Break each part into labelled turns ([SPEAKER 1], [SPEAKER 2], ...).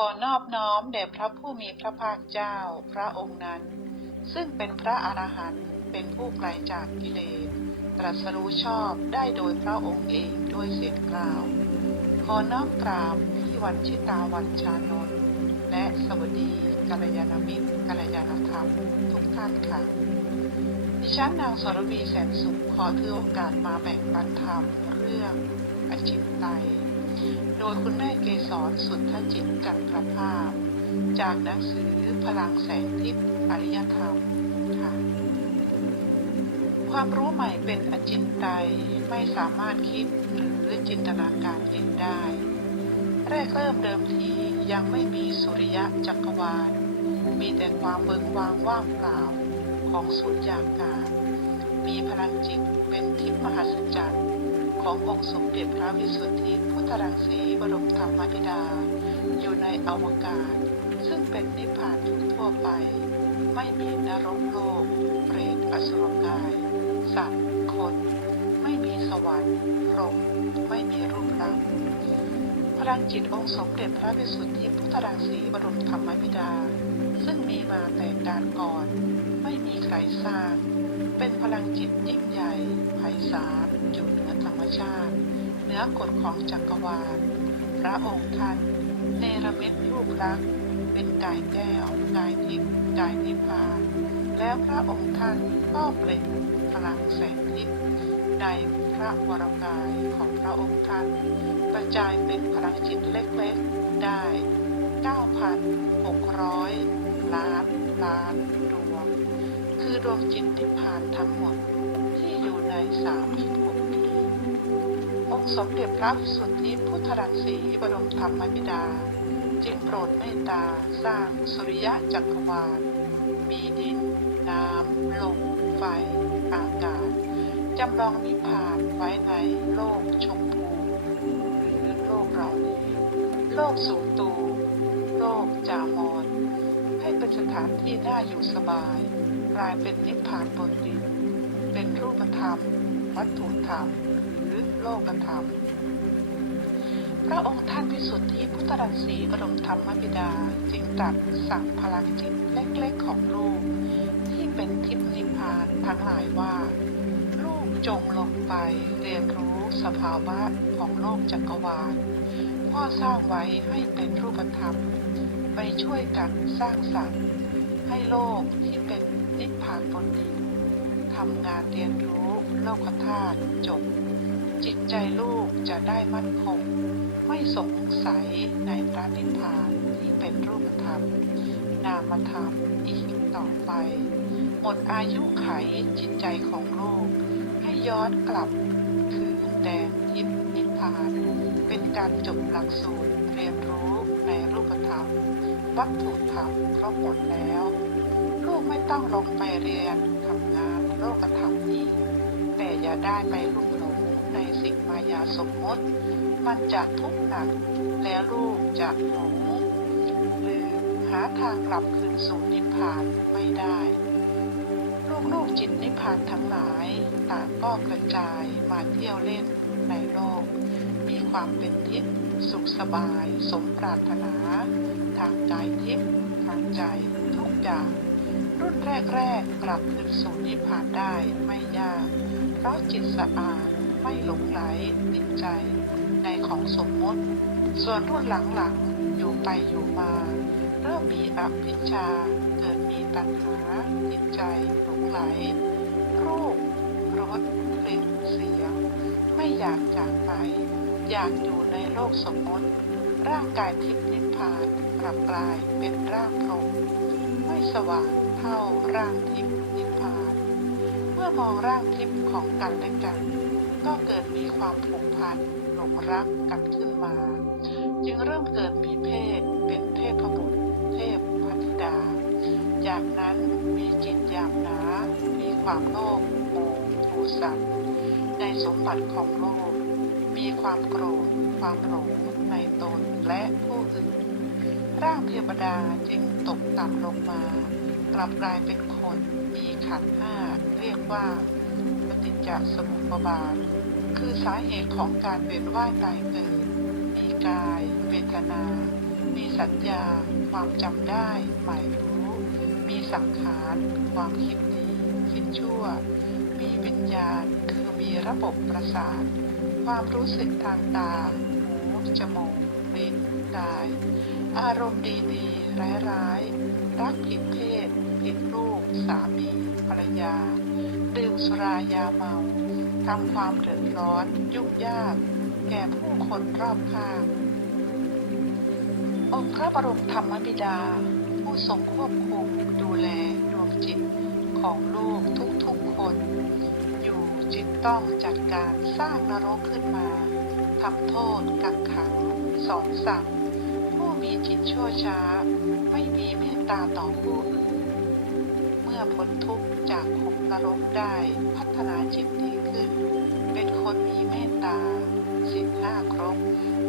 [SPEAKER 1] ขอนอบน้อมแด่พระผู้มีพระภาคเจ้าพระองค์นั้น ซึ่งเป็นพระอรหันต์เป็นผู้ไกลจากกิเลสตรัสรู้ชอบได้โดยพระองค์เองด้วยเสียงกล่าว ขอน้อมกราบพี่วันชิตาวันชานนท์และสวัสดีกัลยาณมิตรกัลยาณธรรมทุกท่านค่ะ ดิฉันนางสรวีแสนสุขขอถือโอกาสมาแบ่งปันธรรมเรื่องอจินไตย โดยคุณแม่เกษรสุทธจิตจันทรภาพ จากหนังสือพลังแสงทิพย์อริยธรรมค่ะความรู้ใหม่เป็นอจินไตยไม่สามารถคิดหรือจินตนาการเองได้ แรกเริ่มเดิมทียังไม่มีสุริยะจักรวาล มีแต่ความเบิกวางว่างเปล่าของสุญญากาศมีพลังจิตเป็นทิพย์มหัศจรรย์ ขององค์สมเด็จพระวิสุทธิพุทธรังสีบรมธรรมธิดา อยู่ในอวกาศ ซึ่งเป็นนิพพานทั่วไป ไม่มีนรกโลก เปรตอสุรกาย สัตว์ คน ไม่มีสวรรค์พรหมไม่มีรูปร่างพลังจิตองค์สมเด็จพระวิสุทธิพุทธรังสีบรมธรรมธิดา ซึ่งมีมาแต่การก่อน ไม่มีใครสร้าง เป็นพลังจิตยิ่งใหญ่ไพศาลอยู่เหนือธรรมชาติเหนือกฎของจักรวาล พระองค์ท่านเนรมิตรูปลักษ์เป็นกายแก้วกายทิพย์กายนิพพาน แล้วพระองค์ท่านก็เปล่งพลังแสงทิพย์ในพระวรกายของพระองค์ท่านกระจายเป็นพลังจิตเล็กๆได้ 9,600 ล้านล้านด คือดวงจิตนิพพานทั้งหมดที่อยู่ในสามภพนี้องค์สมเด็จพระสุทธิพุทธรังสีบรมธรรมบิดา จึงโปรดเมตตาสร้างสุริยะจักรวาล มีดิน น้ำ ลม ไฟ อากาศ จำลองนิพพานไว้ในโลกชมพูหรือโลกเรานี้โลกสูงตู โลกจามอน ให้เป็นสถานที่น่าอยู่สบาย กลายเป็นนิพพานบนดิน เป็นรูปธรรม วัตถุธรรม หรือโลกธรรม พระองค์ท่านพิสุทธิพุทธรังสีบรมธรรมบิดาจึงตรัสสั่งพลังจิตเล็กๆของลูกที่เป็นทิพย์นิพพานทั้งหลายว่าลูกจงลงไปเรียนรู้สภาวะของโลกจักรวาลพ่อสร้างไว้ให้เป็นรูปธรรม ไปช่วยกันสร้างสรรค์ให้โลกที่เป็น นิพพานบนดินทำงานเรียนรู้โลกธาตุจบ จิตใจลูกจะได้มั่นคง ไม่สงสัยในพระนิพพานที่เป็นรูปธรรม นามธรรมอีกต่อไป หมดอายุไขจิตใจของลูก ให้ย้อนกลับคืนแดนทิพนิพพาน เป็นการจบหลักสูตรเรียนรู้ในรูปธรรม วัตถุธรรมครบหมดแล้ว ไม่ต้องลงไปเรียนทำงานโลกธรรมอีกแต่อย่าได้ไปลุ่มหลงในสิ่งมายาสมมติ มันจะทุกข์หนัก แล้วลูกจะหลงหรือหาทางกลับคืนสู่นิพพานไม่ได้ลูกๆจิตนิพพานทั้งหลายต่างก็กระจายมาเที่ยวเล่นในโลก มีความเป็นทิพย์สุขสบาย สมปรารถนา ทางกายทิพย์ทางใจทุกอย่าง รุ่นแรกๆกลับคืนสู่นิพพานได้ไม่ยาก เพราะจิตสะอาดไม่หลงไหลติดใจในของสมมติ ส่วนรุ่นหลังๆอยู่ไปอยู่มา เริ่มมีอภิชาเกิดมีตัณหาติดใจหลงไหล รูปรสกลิ่นเสียง ไม่อยากจากไป อยากอยู่ในโลกสมมติ ร่างกายทิพย์นิพพานกลับกลายเป็นร่างพรมไม่สว่าง เท่าร่างทิพย์นิพพาน เมื่อมองร่างทิพย์ของกันและกัน ก็เกิดมีความผูกพันหลงรักกันขึ้นมา จึงเริ่มเกิดมีเพศเป็นเทพบุตร เทพพัธิดา จากนั้นมีจิตยามหนา มีความโลภโมโทสะในสมบัติของโลก มีความโกรธ ความหลงในตนและผู้อื่นร่างเทวดาจึงตกต่ำลงมา กลับกลายเป็นคนมีขันห้าเรียกว่า ปฏิจจสมุปบาท คือสาเหตุของการเวียนว่ายตายเกิด มีกาย เวทนา มีสัญญา ความจำได้ หมายรู้ มีสังขาร ความคิดดี คิดชั่ว มีวิญญาณ คือมีระบบประสาท ความรู้สึกทางตา หู จมูก ลิ้น กาย อารมณ์ดีๆ ร้ายๆ รักผิดเพศิดลูก สามี ภรรยา ดื่มสุรายาเมาทำความเดือดร้อน ยุ่งยาก แก่ผู้คนรอบข้าง องค์พระบรมธรรมบิดา ผู้ทรงควบคุมดูแลดวงจิตของลูกทุกๆคน อยู่จึงต้องจัดการสร้างนรกขึ้นมาทำโทษกักขัง สอนสั่ง ผู้มีจิตชั่วช้า ไม่มีเมตตาต่อผู้อื่น มื่อพ้นทุกข์จากขุมนรกได้พัฒนาจิตดีขึ้น เป็นคนมีเมตตาสินห้าครบ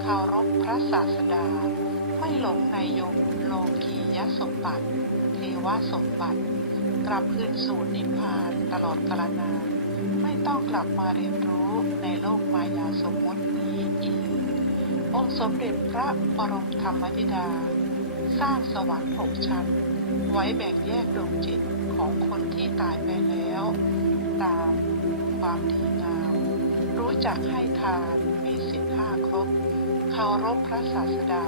[SPEAKER 1] เคารพพระศาสดา ไม่หลงในยมโลกียสมบัติ เทวสมบัติ กลับคืนสู่นิพพานตลอดกาลนานไม่ต้องกลับมาเรียนรู้ในโลกมายาสมมตินี้อีกองค์สมเด็จพระบรมธรรมธิดา สร้างสวรรค์หกชั้น ไว้แบ่งแยกดวงจิต ของคนที่ตายไปแล้ว ตามความดีงาม รู้จักให้ทานมีสินห้าครบเคารพพระศาสดา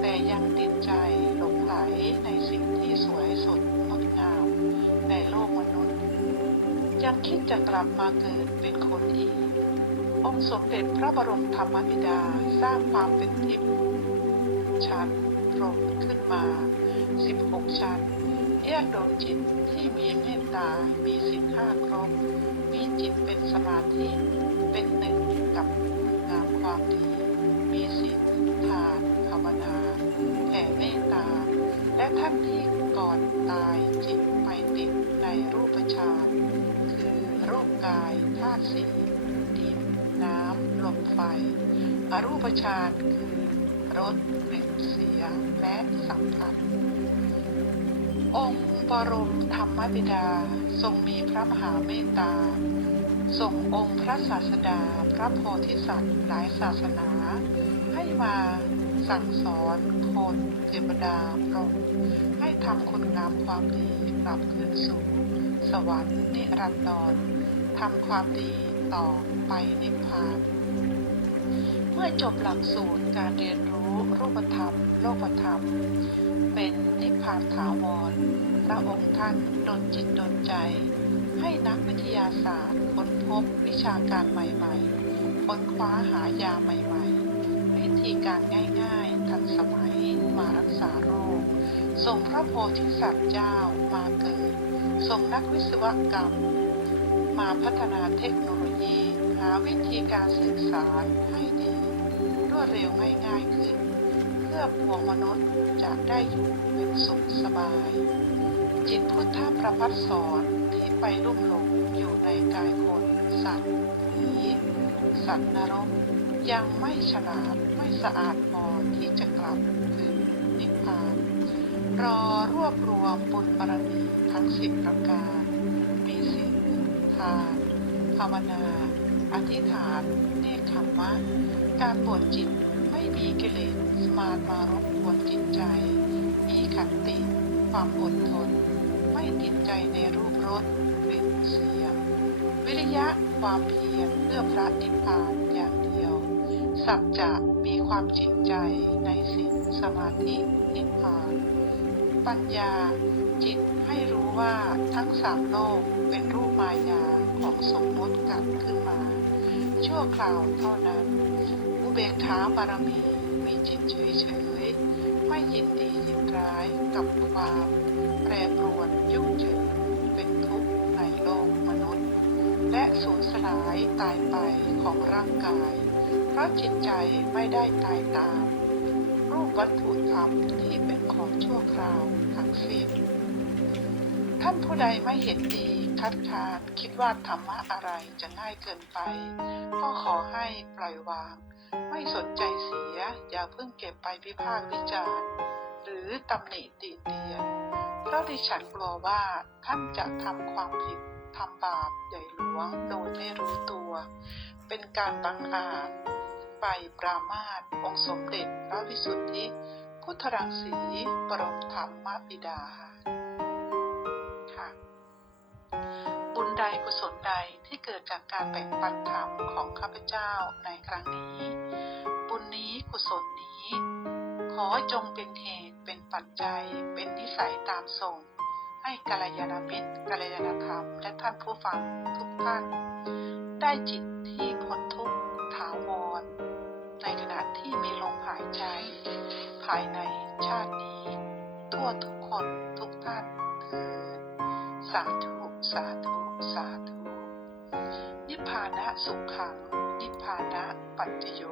[SPEAKER 1] แต่ยังติดใจหลงไหลในสิ่งที่สวยสดงดงาม ในโลกมนุษย์ ยังคิดจะกลับมาเกิดเป็นคนอีก องค์สมเด็จพระบรมธรรมบิดาสร้างความเป็นทิพย์ชั้นพรมขึ้นมา 16 ชั้น แยกดวงจิตที่มีเมตตา มีสินห้าครบ มีจิตเป็นสมาธิ เป็นหนึ่งกับคุณงามความดี มีศีลทานภาวนาแผ่เมตตา และท่านที่ก่อนตายจิตไปติดในรูปฌาน คือรูปกายธาตุสีดิน น้ำ ลม ไฟ อรูปฌานคือรสกลิ่นเสียงและสัมผัส องค์บรมธรรมบิดาทรงมีพระมหาเมตตาส่งองค์พระศาสดา พระโพธิสัตว์หลายศาสนา ให้มาสั่งสอนคนเทวดาพรหมให้ทำคุณงามความดีกลับคืนสู่ สวรรค์นิรันดรทำความดีต่อไปนิพพาน เมื่อจบหลักสูตรการเรียนรู้รูปธรรม โลกธรรม เป็นนิพพานถาวร พระองค์ท่านดลจิตดลใจ ให้นักวิทยาศาสตร์ค้นพบวิชาการใหม่ๆ ค้นคว้าหายาใหม่ๆ วิธีการง่ายๆ ทันสมัยมารักษาโรคส่งพระโพธิสัตว์เจ้ามาเกิดส่งนักวิศวกรรม มาพัฒนาเทคโนโลยี หาวิธีการสื่อสารให้ดี รวดเร็วง่ายๆขึ้น พื่อพวงมนุษย์จะได้อยู่เป็นสุขสบาย จิตพุทธประพัฒสอนที่ไปลุ่มหลงอยู่ในกายคนสัตว์ผีสัตว์นรก ยังไม่ฉลาดไม่สะอาดพอที่จะกลับคืนนิพพาน รอรวบรวมบุญบารมีทั้งสิบประการมีศีลทานภาวนา อธิษฐานเนคขมมะ การบวชจิต ไม่มีกิเลสมารมารบกวนจิตใจ มีขันติความอดทน ไม่ติดใจในรูปรสกลิ่นเสียง วิริยะความเพียรเพื่อพระนิพพานอย่างเดียว สัจจะมีความจริงใจในศีลสมาธินิพพาน ปัญญาจิตให้รู้ว่าทั้งสามโลกเป็นรูปมายาของสมมติกันขึ้นมา ชั่วคราวเท่านั้น เบกขาบารมีมีจิตเฉยเฉยไม่ยินดียินร้ายกับความแปรปรวนยุ่งเหยิงเป็นทุกข์ในโลกมนุษย์ และสูญสลายตายไปของร่างกาย เพราะจิตใจไม่ได้ตายตาม รูปวัตถุธรรมที่เป็นของชั่วคราวทั้งสิ้นท่านผู้ใดไม่เห็นดีคัดค้านคิดว่าธรรมะอะไรจะง่ายเกินไป ก็ขอให้ปล่อยวาง ไม่สนใจเสีย อย่าเพิ่งเก็บไปวิพากษ์วิจารณ์ หรือตำหนิติเตียน เพราะดิฉันกลัวว่าท่านจะทำความผิดทำบาปใหญ่หลวงโดยไม่รู้ตัว เป็นการบังอาจไปปรามาสองสมเด็จพระวิสุทธิ พุทธรังสีบรมธรรมบิดา กุศลใดที่เกิดจากการแบ่งปันธรรมของข้าพเจ้าในครั้งนี้ บุญนี้กุศลนี้ ขอจงเป็นเหตุเป็นปัจจัย เป็นนิสัยตามส่ง ให้กัลยาณมิตรกัลยาณธรรมและท่านผู้ฟังทุกท่าน ได้จิตที่พ้นทุกข์ถาวร ในขณะที่มีลมหายใจ ภายในชาตินี้ ทั่วทุกคนทุกท่านเถิดสาธุสาธุ สาธุ นิพพานะสุขขัง นิพพานะปัจจโย